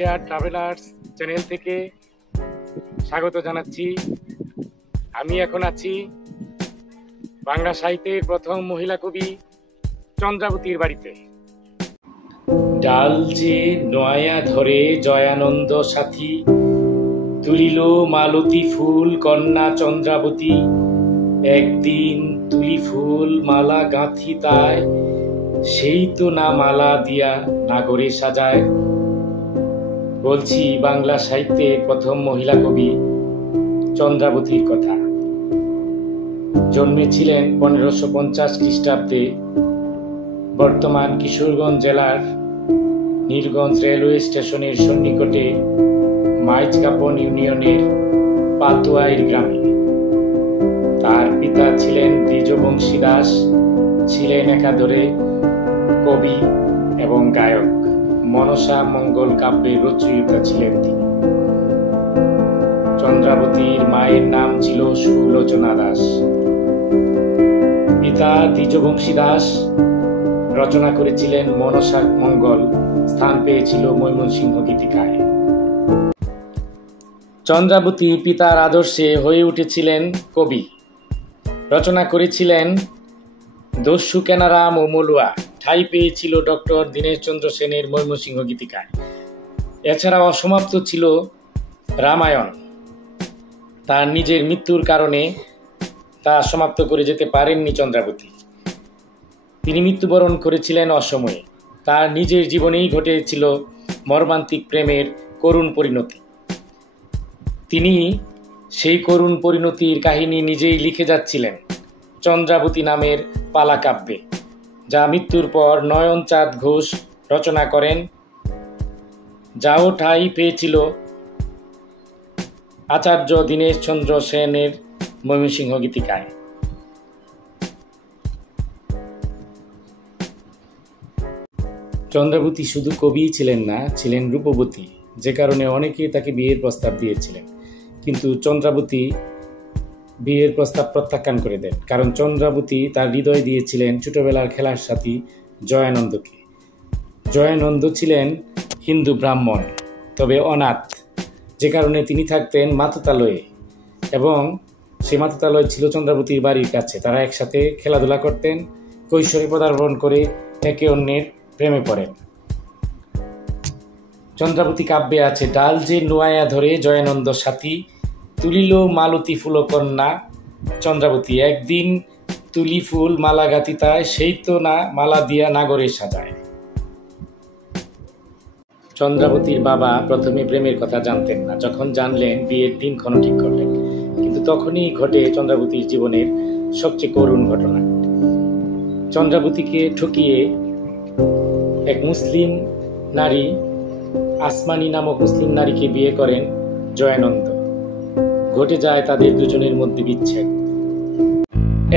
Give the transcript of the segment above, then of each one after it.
Travellers channel থেকে স্বাগত জানাচ্ছি। আমি এখন আছি বাংলা সাহিত্যের প্রথম মহিলা কবি চন্দ্রাবতীর বাড়িতে। ডাল যে নয়া ধরে জয়ানন্দ সাথী, তুলিল মালতী ফুল কন্যা চন্দ্রাবতী, একদিন তুলি ফুল মালা গাঁথি তাই, সেই তো না মালা দিয়া নাগরে সাজায়। বলছি বাংলা সাহিত্যের প্রথম মহিলা কবি চন্দ্রাবতীর কথা। জন্মেছিলেন 1550 খ্রিস্টাব্দে বর্তমান কিশোরগঞ্জ জেলার নীলগঞ্জ রেলওয়ে স্টেশনের সন্নিকটে মাইজকাপন ইউনিয়নের পাতুয়াইর গ্রামে। তার পিতা ছিলেন দ্বিজবংশী দাস, ছিলেন একাধারে কবি এবং গায়ক। মনসা মঙ্গল কাব্যের রচয়িতা ছিলেন তিনি। চন্দ্রাবতীর মায়ের নাম ছিল সুলোচনা দাস। পিতা দ্বিজবংশী দাস রচনা করেছিলেন মনসা মঙ্গল, স্থান পেয়েছিল ময়মনসিংহ গীতিকায়। চন্দ্রাবতী পিতার আদর্শে হয়ে উঠেছিলেন কবি। রচনা করেছিলেন দস্যু কেনারাম ও মলুয়া, ঠাঁই পেয়েছিল ডক্টর দীনেশচন্দ্র সেনের ময়মনসিংহ গীতিকায়। এছাড়া অসমাপ্ত ছিল রামায়ণ। তার নিজের মৃত্যুর কারণে তা সমাপ্ত করে যেতে পারেননি চন্দ্রাবতী। তিনি মৃত্যুবরণ করেছিলেন অসময়ে। তার নিজের জীবনেই ঘটেছিল মর্মান্তিক প্রেমের করুণ পরিণতি। তিনি সেই করুণ পরিণতির কাহিনী নিজেই লিখে যাচ্ছিলেন চন্দ্রাবতী নামের পালা কাব্যে, যা মৃত্যুর পর নয়নচাঁদ ঘোষ রচনা করেন, যাও ঠাঁই পেয়েছিল আচার্য দীনেশচন্দ্র সেনের ময়মনসিংহ গীতিকায়। চন্দ্রাবতী শুধু কবিই ছিলেন না, ছিলেন রূপবতী, যে কারণে অনেকেই তাকে বিয়ের প্রস্তাব দিয়েছিলেন। কিন্তু চন্দ্রাবতী বিয়ের প্রস্তাব প্রত্যাখ্যান করে দেন, কারণ চন্দ্রাবতী তার হৃদয় দিয়েছিলেন ছোটবেলার খেলার সাথী জয়ানন্দকে। জয়ানন্দ ছিলেন হিন্দু ব্রাহ্মণ, তবে অনাথ, যে কারণে তিনি থাকতেন মাতুতালয়ে, এবং সেই মাতুতালয় ছিল চন্দ্রাবতীর বাড়ির কাছে। তারা একসাথে খেলাধুলা করতেন, কৈশোরে পদার্পণ করে একে অন্যের প্রেমে পড়েন। চন্দ্রাবতী কাব্যে আছে ডাল যে নোয়ায়া ধরে জয়ানন্দ সাথী, তুলিল মালতী ফুল কন্যা চন্দ্রাবতী, একদিন তুলি ফুল মালা গাঁথি তাই, সেই তো না মালা দিয়া নাগরে সাজায়। চন্দ্রাবতীর বাবা প্রথমে প্রেমের কথা জানতেন না। যখন জানলেন, বিয়ের দিনক্ষণ ঠিক করলেন। কিন্তু তখনই ঘটে চন্দ্রাবতীর জীবনের সবচেয়ে করুণ ঘটনা। চন্দ্রাবতীকে ঠকিয়ে এক মুসলিম নারী, আসমানি নামক মুসলিম নারীকে বিয়ে করেন জয়ানন্দ। ঘটে যায় তাদের দুজনের মধ্যে বিচ্ছেদ।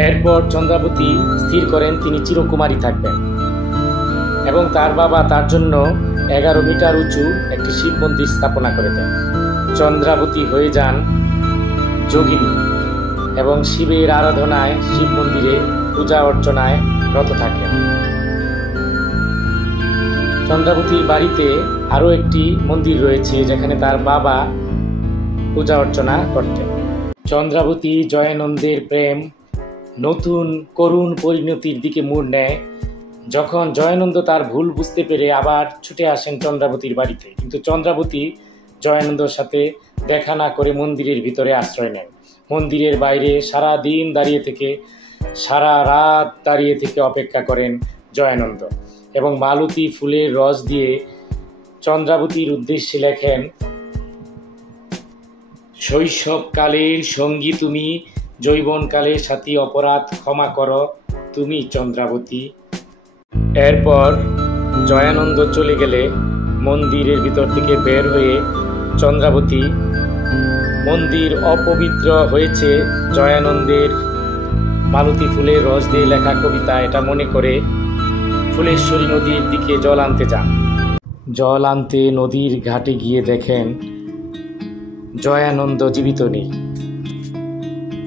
এরপর চন্দ্রাবতী স্থির করেন তিনি চিরকুমারী থাকবেন, এবং তার বাবা তার জন্য 11 মিটার উঁচু একটি শিব মন্দির স্থাপনা করে দেন। চন্দ্রাবতী হয়ে যান যোগিনী এবং শিবের আরাধনায় শিব মন্দিরে পূজা অর্চনায় রত থাকেন। চন্দ্রাবতীর বাড়িতে আরও একটি মন্দির রয়েছে, যেখানে তার বাবা পূজা অর্চনা করতেন। চন্দ্রাবতী জয়ানন্দের প্রেম নতুন করুণ পরিণতির দিকে মোড় নেয় যখন জয়ানন্দ তার ভুল বুঝতে পেরে আবার ছুটে আসেন চন্দ্রাবতীর বাড়িতে। কিন্তু চন্দ্রাবতী জয়ানন্দর সাথে দেখা না করে মন্দিরের ভিতরে আশ্রয় নেন। মন্দিরের বাইরে সারা দিন সারা রাত দাঁড়িয়ে থেকে অপেক্ষা করেন জয়ানন্দ, এবং মালতী ফুলের রস দিয়ে চন্দ্রাবতীর উদ্দেশ্যে লেখেন, শৈশবকালের সঙ্গী তুমি, যৌবনকালের সাথী অপরাধ ক্ষমা করো তুমি চন্দ্রাবতী। এরপর জয়ানন্দ চলে গেলে মন্দিরের ভিতর থেকে বের হয়ে চন্দ্রাবতী, মন্দির অপবিত্র হয়েছে জয়ানন্দের মালতী ফুলের রস দিয়ে লেখা কবিতা, এটা মনে করে ফুলেশ্বরী নদীর দিকে জল আনতে যান। জল আনতে নদীর ঘাটে গিয়ে দেখেন জয়ানন্দ জীবিত নেই।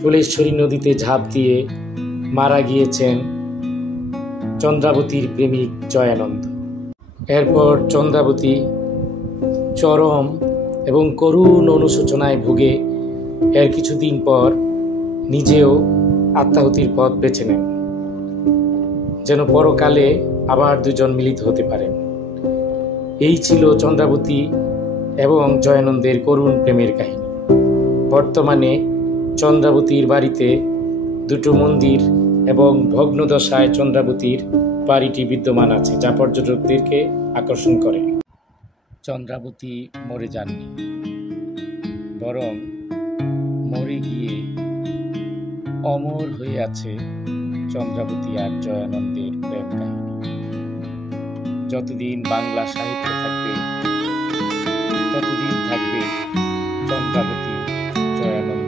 ফুলেশ্বরী নদীতে ঝাঁপ দিয়ে মারা গিয়েছেন চন্দ্রাবতীর প্রেমিক জয়ানন্দ। এরপর চন্দ্রাবতী চরম এবং করুণ অনুশোচনায় ভুগে এর কিছুদিন পর নিজেও আত্মাহুতির পথ বেছে নেন, যেন পরকালে আবার দুজন মিলিত হতে পারেন। এই ছিল চন্দ্রাবতী এবং জয়ানন্দের করুণ প্রেমের কাহিনী। বর্তমানে চন্দ্রাবতীর বাড়িতে দুটো মন্দির এবং ভগ্নদশায় চন্দ্রাবতীর বাড়িটি বিদ্যমান আছে, যা পর্যটকদেরকে আকর্ষণ করে। চন্দ্রাবতী মরে যাননি, বরং মরে গিয়ে অমর হয়ে আছে চন্দ্রাবতী আর জয়ানন্দের প্রেম কাহিনী। যতদিন বাংলা সাহিত্য থাকবে ততদিন থাকবে চন্দ্রাবতী জয়ানন্দ।